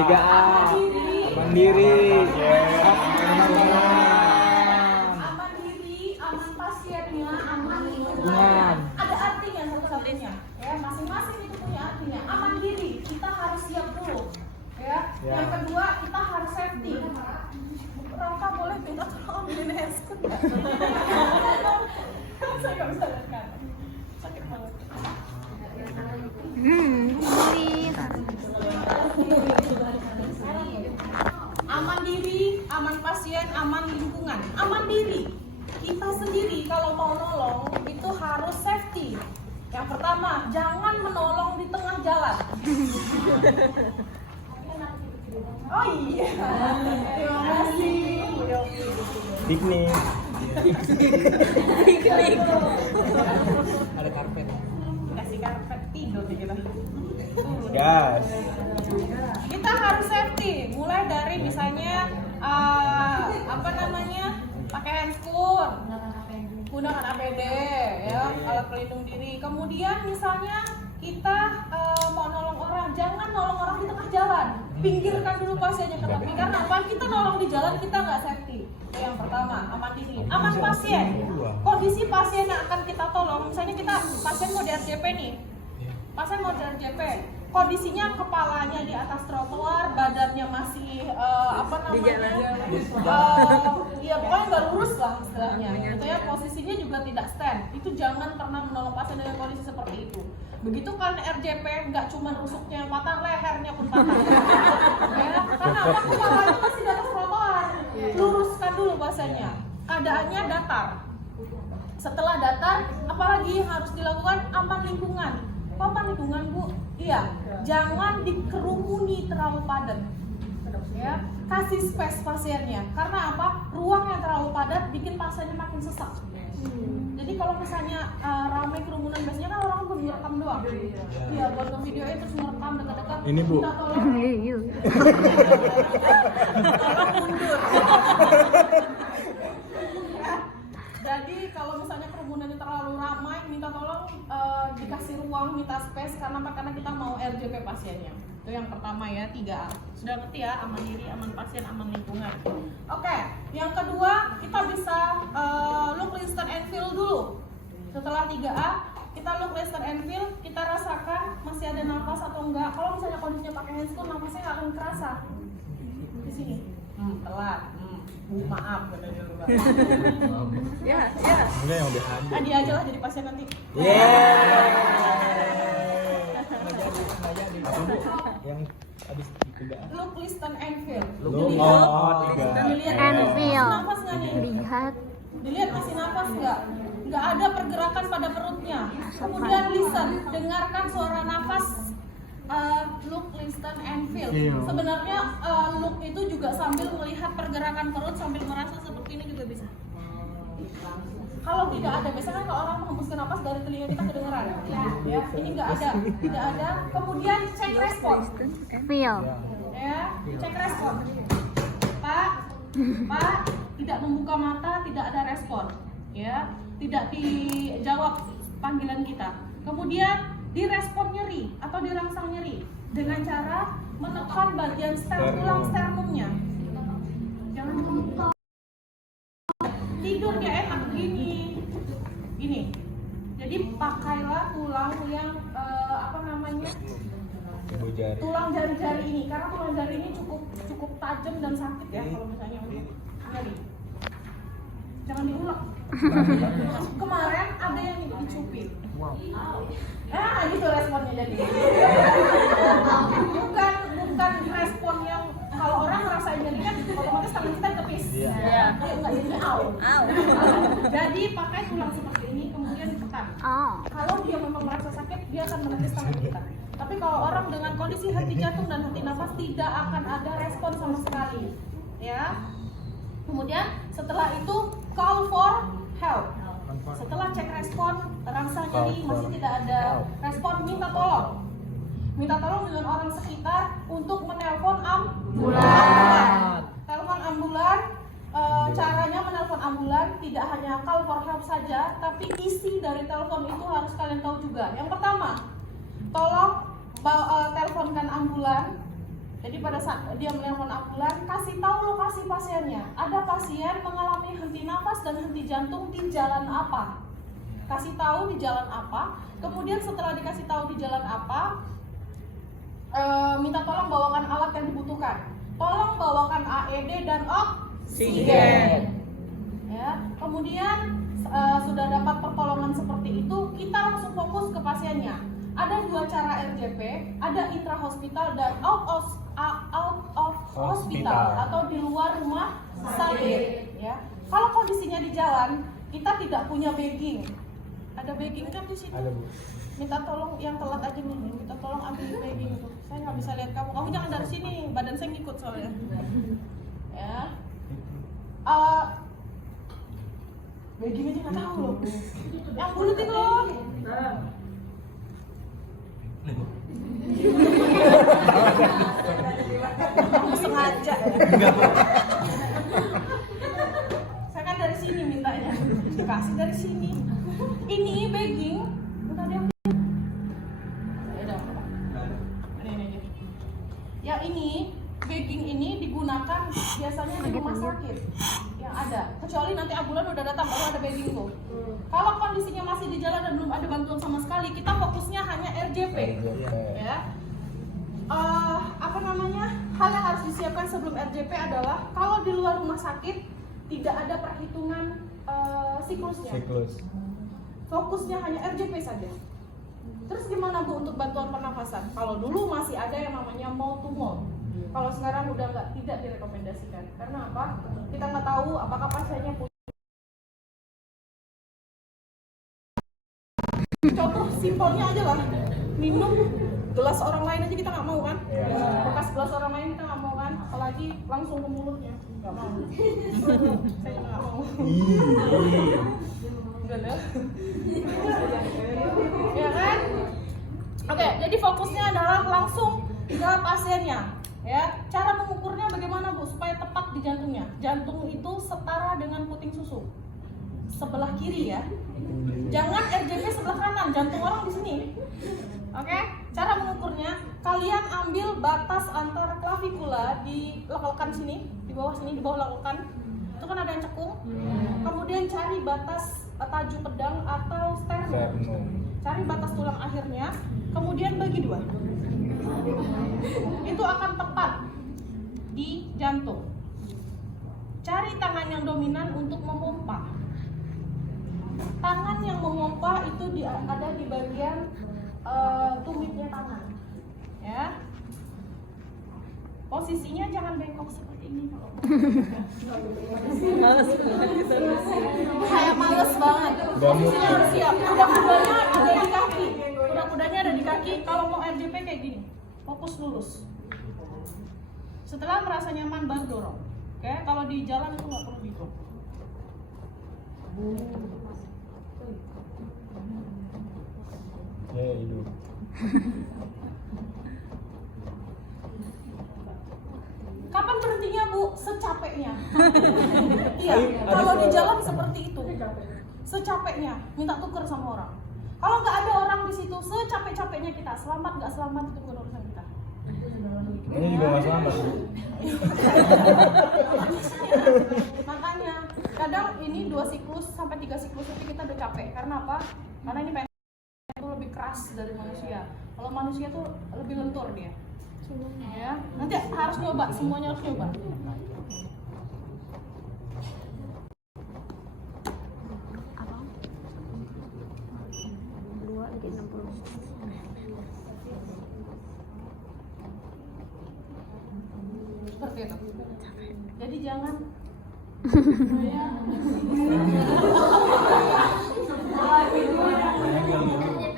3A. Mandiri. Aman diri, aman pasiennya, aman lingkungan. Lingkungan. Ada artinya satu-satunya. Ya, masing-masing itu punya artinya. Aman diri, kita harus siap dulu. Ya. Yang kedua, kita harus safety. Raka boleh minta tolong ambilin hesku nggak? Saya nggak bisa lihat kan. Sakit banget. Aman diri, aman pasien, aman lingkungan. Aman diri, kita sendiri kalau mau nolong itu harus safety. Yang pertama, jangan menolong di tengah jalan. Oh iya, terima kasih. Piknik. Ada karpet. Kasih karpet tidur nih kita. Gas. Kita harus safety, mulai dari misalnya pakai handscoon, gunakan APD, ya, alat pelindung diri. Kemudian misalnya kita mau nolong orang, jangan nolong orang di tengah jalan. Pinggirkan dulu pasiennya ke tepi, karena apa? Kita nolong di jalan kita nggak safety. Itu yang pertama, aman diri. Aman pasien. Kondisi pasien yang akan kita tolong, misalnya pasien mau di RJP nih. Pasien mau di RJP, kondisinya kepalanya di atas trotoar, badannya masih ya pokoknya nggak lurus lah istilahnya. Itu ya, posisinya juga tidak stand. Itu jangan pernah menolong pasien dengan kondisi seperti itu. Begitu kan RJP, nggak cuma rusuknya patah, lehernya pun patah. Ya, karena apa? Kepalanya masih di atas trotoar. Luruskan dulu pasiennya. Keadaannya datar. Setelah datar, apalagi yang harus dilakukan? Aman lingkungan. Aman lingkungan, Bu? Iya, jangan dikerumuni terlalu padat. Ya, kasih space pasiennya. Karena apa? Ruang yang terlalu padat bikin pasiennya makin sesak. Jadi kalau misalnya ramai kerumunan, biasanya kan orang pun ngerekam doang. Iya, buat nge-videoin terus ngerekam dekat-dekat. Ini, Bu. Minta tolong. Tolong mundur. Jadi kalau misalnya kerumunannya terlalu ramai, minta tolong dikasih ruang, minta space. Karena kita mau RJP pasiennya. Itu yang pertama ya, 3A. Sudah ngerti ya, aman diri, aman pasien, aman lingkungan. Oke, yang kedua kita bisa look, listen, and feel dulu. Setelah 3A, kita look, listen, and feel. Kita rasakan masih ada nafas atau enggak. Kalau misalnya kondisinya pakai handscoon, nafasnya nggak akan kerasa. Di sini, telat. Maaf, katanya dulu. Ya. Enggak yang udah ada. Adi aja lah jadi pasien nanti. Apa, Bu? Yang habis 3A. Look, listen, and feel. Dilihat and feel. Nafas nggak nih? Lihat. Dilihat masih nafas nggak? Nggak ada pergerakan pada perutnya. Kemudian listen, dengarkan suara nafas. Look, listen, and feel. Sebenarnya look itu juga sambil melihat pergerakan perut, sambil merasa seperti ini juga bisa. Kalau tidak ada, biasanya kan kalau orang menghembuskan nafas dari telinga kita kedengeran. Ya, ini nggak ada, tidak ada. Kemudian cek respon. Feel. Ya, cek respon. Pak, tidak membuka mata, tidak ada respon. Ya, tidak dijawab panggilan kita. Kemudian direspon nyeri atau dirangsang nyeri dengan cara menekan bagian tulang sternumnya. Jangan tidur dia enak gini. Jadi pakailah tulang yang tulang jari-jari ini, karena tulang jari ini cukup tajam dan sakit ya kalau misalnya untuk nyeri. Jangan diulek. Kemarin ada yang dicupit. Gitu responnya jadi. Bukan respon yang kalau orang ngerasain nyeri kan otomatis tangan kita kepis. Enggak jadi au. Jadi pakai tulang seperti ini kemudian ditekan. Kalau dia memang merasa sakit, dia akan menepis tangan kita. Tapi kalau orang dengan kondisi henti jantung dan henti nafas tidak akan ada respon sama sekali. Ya. Kemudian setelah itu call for help. Setelah cek respon, terasa nyeri, masih tidak ada respon, minta tolong. Minta tolong dengan orang sekitar untuk menelpon ambulan. Telepon ambulan, caranya menelpon ambulan tidak hanya call for help saja, tapi isi dari telepon itu harus kalian tahu juga. Yang pertama, tolong teleponkan ambulan Jadi pada saat dia menelpon ambulan, kasih tahu lokasi pasiennya. Ada pasien mengalami henti nafas dan henti jantung di jalan apa? Kasih tahu di jalan apa. Kemudian setelah dikasih tahu di jalan apa, minta tolong bawakan alat yang dibutuhkan. Tolong bawakan AED dan oksigen. Ya, kemudian sudah dapat pertolongan seperti itu, kita langsung fokus ke pasiennya. Ada dua cara RJP, ada intrahospital dan out of hospital atau di luar rumah sakit. Ya, kalau kondisinya di jalan, kita tidak punya bagging. Ada bagging kan di sini? Ada, Bu. Minta tolong yang telat aja nih, minta tolong ambil bagging itu. Saya nggak bisa lihat kamu. Kamu jangan dari sini, badan saya ngikut soalnya. Ya. Bagging aja nggak tahu loh. Yang bulut itu loh. Kamu sengaja ya? Saya kan dari sini mintanya, dikasih dari sini. Ini bagging, udah dia. Ya ini bagging ini digunakan biasanya di rumah sakit yang ada. Kecuali nanti ambulan udah datang baru ada bagging tuh. Kalau kondisinya masih di jalan dan belum ada bantuan sama sekali, kita fokusnya hanya RJP. Ya. Hal yang harus disiapkan sebelum RJP adalah kalau di luar rumah sakit tidak ada perhitungan siklusnya. Fokusnya hanya RJP saja. Terus gimana Bu untuk bantuan pernafasan? Kalau dulu masih ada yang namanya mouth to mouth. Kalau sekarang udah tidak direkomendasikan. Karena apa? Kita nggak tahu apakah pasiennya punya. Contoh simpelnya aja lah, minum gelas orang lain aja kita nggak mau kan? Bekas gelas orang lain kita nggak mau kan? Apalagi langsung ke mulutnya, nggak mau. Saya juga nggak mau. Ya kan? Oke, jadi fokusnya adalah langsung ke pasiennya. Ya, cara mengukurnya bagaimana Bu supaya tepat di jantungnya? Jantung itu setara dengan puting susu. Sebelah kiri ya. Jangan RJP sebelah kanan, jantung orang di sini. Oke, cara mengukurnya kalian ambil batas antara klavikula di lekalkan sini, di bawah lekalkan. Itu kan ada yang cekung. Kemudian cari batas taju pedang atau sternum. Cari batas tulang akhirnya, kemudian bagi dua. Itu akan tepat di jantung. Cari tangan yang dominan untuk memompa. Tangan yang memompa itu ada di bagian tumitnya tangan, ya. Posisinya jangan bengkok seperti ini kalau kayak males banget. Posisinya harus siap. Kuda-kudanya ada di kaki. Kuda-kudanya ada di kaki. Kalau mau RJP kayak gini, fokus lurus. Setelah merasa nyaman baru dorong. Oke, kalau di jalan itu nggak perlu gitu. Hidup. Kapan berhentinya Bu? Secapeknya. Iya, kalau di jalan seperti itu. Secapeknya, minta tuker sama orang. Kalau nggak ada orang di situ, secapek-capeknya kita, selamat nggak selamat itu bukan urusan kita. Ini juga nggak selamat. Makanya, kadang ini 2 siklus sampai 3 siklus itu kita udah capek. Karena apa? Karena ini itu lebih keras dari manusia. Kalau manusia tuh lebih lentur dia. Ya, nanti harus nyoba, semuanya harus nyoba. Seperti itu. Jadi jangan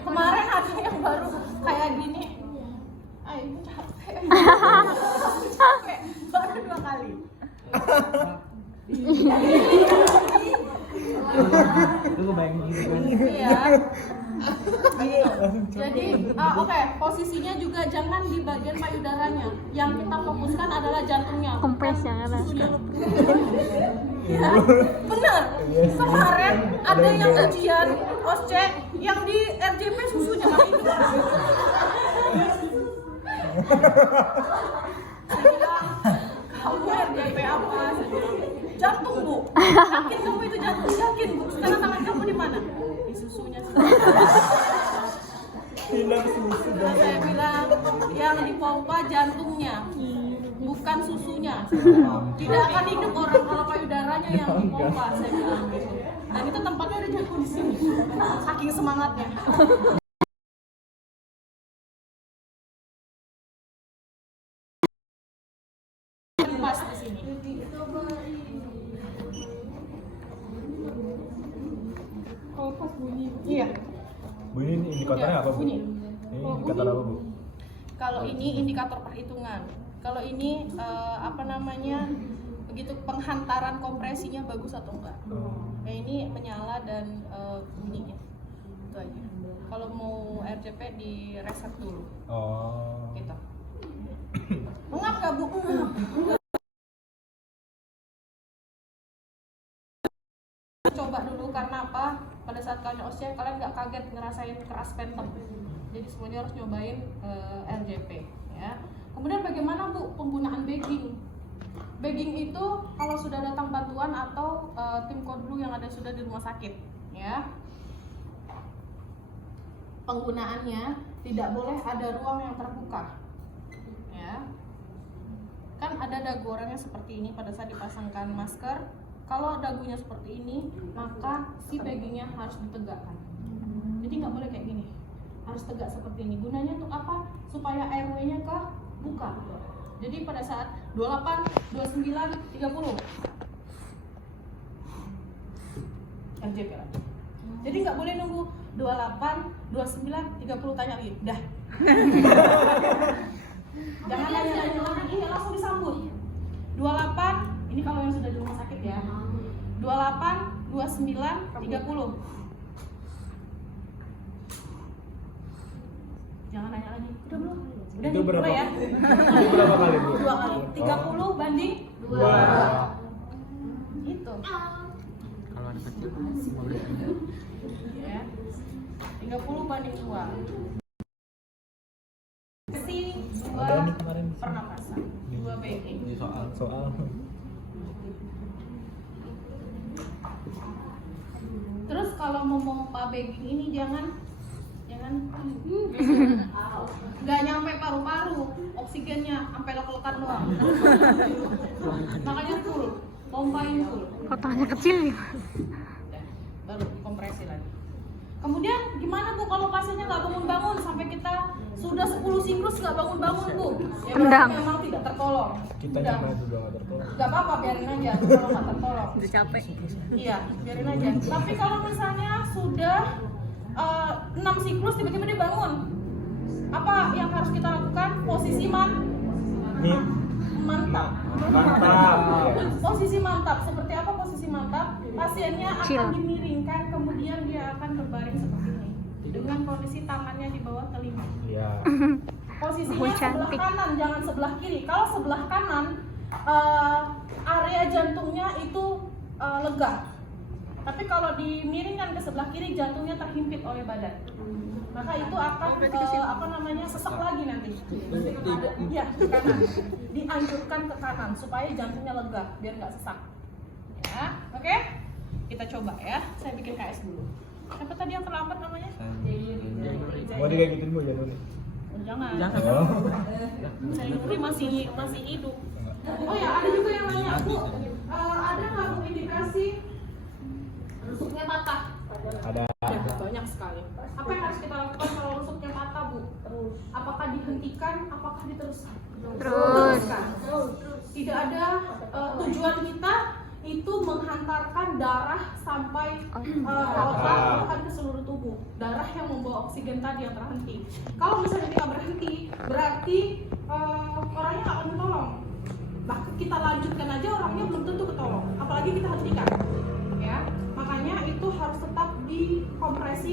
kemarin ada yang baru kayak gini. Ayo capek. Capek. Baru 2 kali. Itu kebayang gitu kan? Iya. Jadi, oke, posisinya juga jangan di bagian payudaranya. Yang kita fokuskan adalah jantungnya. Kompresnya kan. Ya, benar. Kemarin ada yang ujian OSCE yang di RJP susunya nggak hidup. Saya bilang, kamu RJP apa? Saya bilang, jantung bu. Yakin kamu itu jantung? Yakin bu. Sekarang tangan kamu di mana? Di susunya. Hilang susu dong. Saya bilang, yang dipompa jantungnya, bukan susunya. Tidak akan hidup orang kalau payudaranya yang dipompa. Saya bilang gitu. Dan itu tempatnya ada jantung di sini. Saking semangatnya. Pas di sini. Kalau pas bunyi. Iya. Bu, ini indikatornya apa, Bu? Bunyi. Ini indikator apa, Bu? Kalau ini indikator perhitungan. Kalau ini apa namanya? Begitu penghantaran kompresinya bagus atau enggak. Nah, ini menyala dan bunyinya. Itu aja. Kalau mau RJP di reset dulu. Oh. Gitu. Mengap nggak Bu? Coba dulu karena apa? Pada saat kalian OSCE kalian nggak kaget ngerasain keras phantom. Jadi semuanya harus nyobain RJP ya. Kemudian bagaimana Bu penggunaan bagging? Bagging itu kalau sudah datang bantuan atau tim Kodlu yang ada sudah di rumah sakit ya. Penggunaannya tidak boleh ada ruang yang terbuka. Ya. Kan ada dagu orangnya seperti ini pada saat dipasangkan masker. Kalau dagunya seperti ini, maka si baggingnya harus ditegakkan. Jadi nggak boleh kayak gini, harus tegak seperti ini. Gunanya untuk apa? Supaya airway-nya kebuka. Jadi pada saat 28, 29, 30 RJP lagi. Jadi nggak boleh nunggu 28, 29, 30 tanya lagi. Dah. Jangan nanya lagi, langsung disambut. 28, ini kalau yang sudah di rumah sakit ya. 28, 29, 30. Jangan nanya lagi. Udah belum? Udah Itu nih, berapa? mulai ya. Itu berapa kali, Bu? 2 kali. 30 banding 2. Gitu. Kalau anak kecil 15 Ya. 30 banding 2. Si 2 Ada nih kemarin. pernapasan. 2 bagging. Ini soal. Terus kalau mau pompa bagging ini jangan nggak nyampe paru-paru, oksigennya sampai lek-lekan doang. Makanya full, pompain full. Kotaknya kecil nih. Baru kompresi lagi. Kemudian gimana Bu kalau pasiennya nggak bangun-bangun sampai kita sudah 10 siklus nggak bangun-bangun Bu? Ya Endang. berarti memang tidak tertolong. Kita Udah. cuma juga nggak tertolong. Gak apa-apa, biarin aja kalau nggak tertolong. Udah capek. Iya, biarin aja. Tapi kalau misalnya sudah 6 siklus tiba-tiba dia bangun, apa yang harus kita lakukan? Posisi mantap. Posisi mantap. Seperti apa posisi mantap? Pasiennya akan Chill. dimiringkan, kemudian dia akan berbaring seperti ini dengan kondisi tangannya di bawah telinga. Iya. Posisinya Oh, sebelah cantik. kanan, jangan sebelah kiri. Kalau sebelah kanan, area jantungnya itu lega. Tapi kalau dimiringkan ke sebelah kiri, jantungnya terhimpit oleh badan. Maka itu akan sesak lagi nanti. Iya, ke kanan. Dianjurkan ke kanan supaya jantungnya lega, biar nggak sesak. Ya, oke? Kita coba ya. Saya bikin KS dulu. Siapa tadi yang terlambat namanya? Mau digigit Bu ya, Nuri? Jangan. Oh. Saya Nuri masih hidup. Oh ya, ada juga yang nanya, Bu, ada nggak Bu indikasi rusuknya patah? Ada. Banyak sekali. Apa yang harus kita lakukan kalau rusuknya patah, Bu? Apakah dihentikan? Apakah diteruskan? Teruskan. Tidak ada tujuan kita itu menghantarkan darah sampai ke otak, bahkan ke seluruh tubuh. Darah yang membawa oksigen tadi yang terhenti. Kalau misalnya kita berhenti, berarti orangnya nggak akan ketolong. Bahkan kita lanjutkan aja orangnya belum tentu ketolong. Apalagi kita hentikan. Ya, makanya itu harus tetap dikompresi.